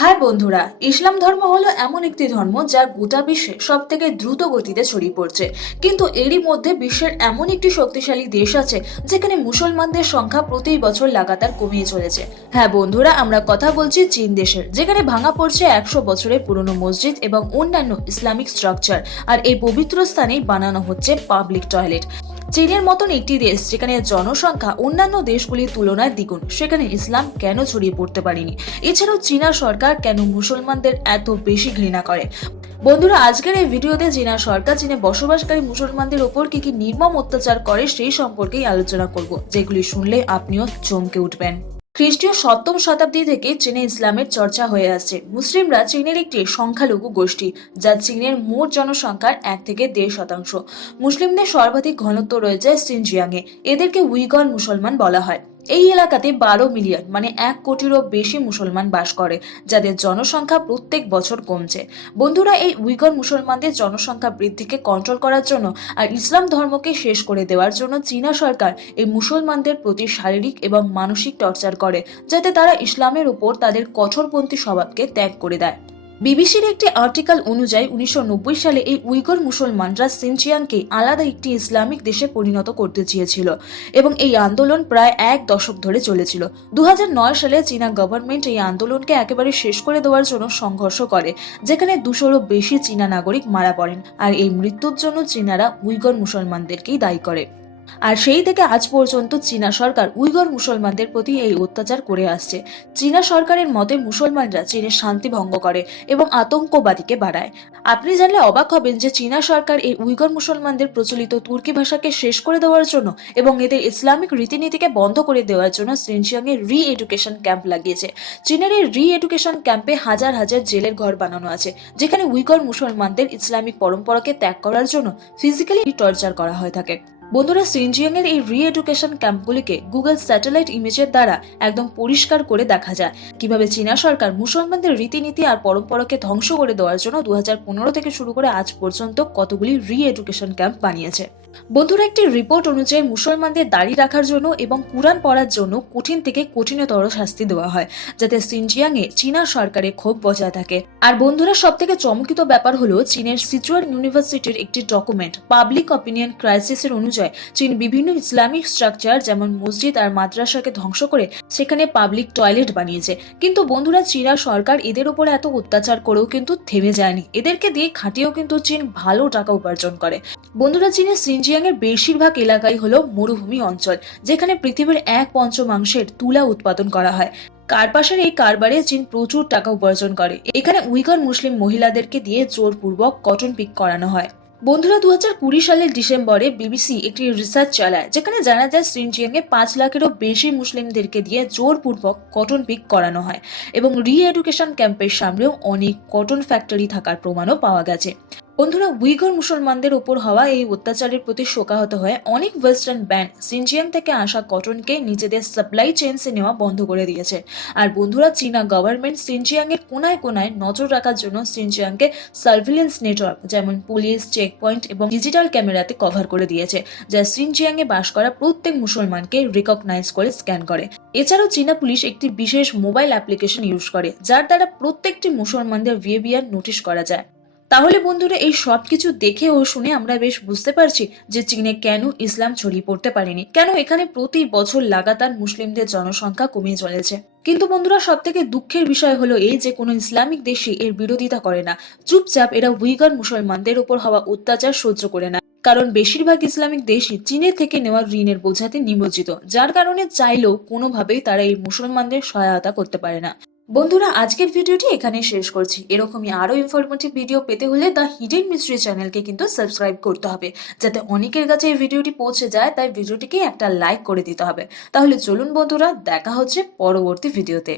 হ্যাঁ বন্ধুরা, ইসলাম ধর্ম হলো এমন একটি ধর্ম যা গোটা বিশ্বে সব থেকে দ্রুত গতিতে ছড়িয়ে পড়ছে। কিন্তু এরই মধ্যে বিশ্বের এমন একটি শক্তিশালী দেশ আছে যেখানে মুসলমানদের সংখ্যা প্রতি বছর লাগাতার কমিয়ে চলেছে। হ্যাঁ বন্ধুরা, আমরা কথা বলছি চীন দেশের, যেখানে ভাঙা পড়ছে একশো বছরের পুরনো মসজিদ এবং অন্যান্য ইসলামিক স্ট্রাকচার। আর এই পবিত্র স্থানেই বানানো হচ্ছে পাবলিক টয়লেট। চীনের মতন একটি দেশ যেখানে জনসংখ্যা অন্যান্য দেশগুলির তুলনায় দ্বিগুণ, সেখানে ইসলাম কেন ছড়িয়ে পড়তে পারেনি? এছাড়াও চীনা সরকার কেন মুসলমানদের এত বেশি ঘৃণা করে? বন্ধুরা, আজকের এই ভিডিওতে চীনা সরকার চীনে বসবাসকারী মুসলমানদের ওপর কি কি নির্মম অত্যাচার করে সেই সম্পর্কেই আলোচনা করব, যেগুলি শুনলে আপনিও চমকে উঠবেন। খ্রিস্টীয় সপ্তম শতাব্দী থেকে চীনে ইসলামের চর্চা হয়ে আসছে। মুসলিমরা চীনের একটি সংখ্যালঘু গোষ্ঠী, যা চীনের মোট জনসংখ্যার এক থেকে দেড় শতাংশ। মুসলিমদের সর্বাধিক ঘনত্ব রয়েছে সিনজিয়াংয়ে। এদেরকে উইগর মুসলমান বলা হয়। এই এলাকাতে বারো মিলিয়ন মানে এক কোটিরও বেশি মুসলমান বাস করে, যাদের জনসংখ্যা প্রত্যেক বছর কমছে। বন্ধুরা, এই উইগর মুসলমানদের জনসংখ্যা বৃদ্ধিকে কন্ট্রোল করার জন্য আর ইসলাম ধর্মকে শেষ করে দেওয়ার জন্য চীনা সরকার এই মুসলমানদের প্রতি শারীরিক এবং মানসিক টর্চার করে, যাতে তারা ইসলামের উপর তাদের কঠোরপন্থী স্বভাবকে ত্যাগ করে দেয়। বিবিসির একটি আর্টিকেল অনুযায়ী উনিশশো নব্বই সালে এই উইগর মুসলমানরা সিনচিয়াংকে আলাদা একটি ইসলামিক দেশে পরিণত করতে চেয়েছিল এবং এই আন্দোলন প্রায় এক দশক ধরে চলেছিল। দু হাজার নয় সালে চীনা গভর্নমেন্ট এই আন্দোলনকে একেবারে শেষ করে দেওয়ার জন্য সংঘর্ষ করে, যেখানে দুশোরও বেশি চীনা নাগরিক মারা পড়েন। আর এই মৃত্যুর জন্য চীনারা উইগর মুসলমানদেরকেই দায়ী করে। আর সেই থেকে আজ পর্যন্ত চীনা সরকার উইগর মুসলমানদের প্রতি এই অত্যাচার করে আসছে। চীনা সরকারের মতে মুসলমানরা চীনের শান্তি ভঙ্গ করে এবং আতঙ্কবাদীকে বাড়ায়। আপনি জানলে অবাক হবেন যে চীনা সরকার এই উইগর মুসলমানদের প্রচলিত তুর্কি ভাষাকে শেষ করে দেওয়ার জন্য এবং এদের ইসলামিক রীতিনীতিকে বন্ধ করে দেওয়ার জন্য সিনচিয়াংয়ে রি এডুকেশন ক্যাম্প লাগিয়েছে। চীনের এই রি এডুকেশন ক্যাম্পে হাজার হাজার জেলের ঘর বানানো আছে, যেখানে উইগর মুসলমানদের ইসলামিক পরম্পরাকে ত্যাগ করার জন্য ফিজিক্যালি টর্চার করা হয়ে থাকে। বন্ধুরা সিনজিয়াং এর এই রি এডুকেশন ক্যাম্পগুলিকে গুগল স্যাটেলাইট ইমেজের দ্বারা একদম পরিষ্কার করে দেখা যায়। কীভাবে চীনা সরকার মুসলমানদের রীতিনীতি আর পরম্পরাকে ধ্বংস করে দেওয়ার জন্য দু থেকে শুরু করে আজ পর্যন্ত কতগুলি রি এডুকেশন ক্যাম্প বানিয়েছে। বন্ধুরা একটি রিপোর্ট অনুযায়ী মুসলমানদের দাড়ি রাখার জন্য এবং কোরআন পড়ার জন্য কঠিন থেকে কঠিনতর শাস্তি দেওয়া হয়, যাতে সিনজিয়াংয়ে চীনা সরকারের ক্ষোভ বজায় থাকে। আর বন্ধুরা সব থেকে চমকিত ব্যাপার হলো চীনের সিচুয়ান ইউনিভার্সিটির একটি ডকুমেন্ট পাবলিক অপিনিয়ন ক্রাইসিসের অনুযায়ী চীন বিভিন্ন ইসলামিক স্ট্রাকচার যেমন মসজিদ আর মাদ্রাসাকে ধ্বংস করে সেখানে পাবলিক টয়লেট বানিয়েছে। কিন্তু বন্ধুরা, চীনা সরকার এদের উপরে এত অত্যাচার করেও কিন্তু থেমে যায়নি। এদেরকে দিয়ে খাটিয়েও কিন্তু চীন ভালো টাকা উপার্জন করে। বন্ধুরা, চীনের সিনজিয়াং এর বেশিরভাগ এলাকাই হলো মরুভূমি অঞ্চল, যেখানে পৃথিবীর এক পঞ্চমাংশের তুলা উৎপাদন করা হয়। কার্পাসের এই কারবারে চীন প্রচুর টাকা উপার্জন করে। এখানে উইগর মুসলিম মহিলাদেরকে দিয়ে জোরপূর্বক কটন পিক করানো হয়। বন্ধুরা দু হাজার কুড়ি সালের ডিসেম্বরে বিবিসি একটি রিসার্চ চালায়, যেখানে জানা যায় সিনচিয়াংয়ে পাঁচ লাখেরও বেশি মুসলিমদেরকে দিয়ে জোরপূর্বক কটন পিক করানো হয় এবং রি এডুকেশন ক্যাম্পের সামনেও অনেক কটন ফ্যাক্টরি থাকার প্রমাণও পাওয়া গেছে। বন্ধুরা উইগর মুসলমানদের উপর হওয়া এই অত্যাচারের প্রতি শোকাহত হয়ে অনেক ওয়েস্টার্ন ব্যান্ড সিনজিয়াং থেকে আসা কটনকে নিজেদের সাপ্লাই চেন্সে নেওয়া বন্ধ করে দিয়েছে। আর বন্ধুরা, চীনা গভর্নমেন্ট সিনজিয়াং এর কোনায় কোনায় নজর রাখার জন্য সিনজিয়াংকে সার্ভিলেন্স নেটওয়ার্ক, যেমন পুলিশ, চেকপয়েন্ট এবং ডিজিটাল ক্যামেরাতে কভার করে দিয়েছে, যা সিনজিয়াং এ বাস করা প্রত্যেক মুসলমানকে রিকগনাইজ করে, স্ক্যান করে। এছাড়াও চীনা পুলিশ একটি বিশেষ মোবাইল অ্যাপ্লিকেশন ইউজ করে, যার দ্বারা প্রত্যেকটি মুসলমানদের বিহেভিয়ার নোটিশ করা যায়। তাহলে বন্ধুরা এই সব কিছু দেখে ও শুনে আমরা বেশ বুঝতে পারছি যে চীনে কেন ইসলাম ছড়িয়ে পড়তে পারেনি। কেন এখানে প্রতি বছর লাগাতার মুসলিমদের জনসংখ্যা কমে চলেছে? কিন্তু বন্ধুরা সব থেকে দুঃখের বিষয় হলো এই যে কোনো ইসলামিক দেশে এর বিরোধিতা করে না। চুপচাপ এরা উইগার মুসলমানদের উপর হওয়া অত্যাচার সহ্য করে না। কারণ বেশিরভাগ ইসলামিক দেশই চীনের থেকে নেওয়া ঋণের বোঝাতে নিমজ্জিত। যার কারণে চাইলেও কোনোভাবেই তারা এই মুসলমানদের সহায়তা করতে পারে না। বন্ধুরা, আজকের ভিডিওটি এখানে শেষ করছি। এরকমই আরও ইনফরমেটিভ ভিডিও পেতে হলে দ্য হিডেন মিস্ট্রি চ্যানেলকে কিন্তু সাবস্ক্রাইব করতে হবে। যাতে অনেকের কাছে এই ভিডিওটি পৌঁছে যায়, তাই ভিডিওটিকে একটা লাইক করে দিতে হবে। তাহলে চলুন বন্ধুরা, দেখা হচ্ছে পরবর্তী ভিডিওতে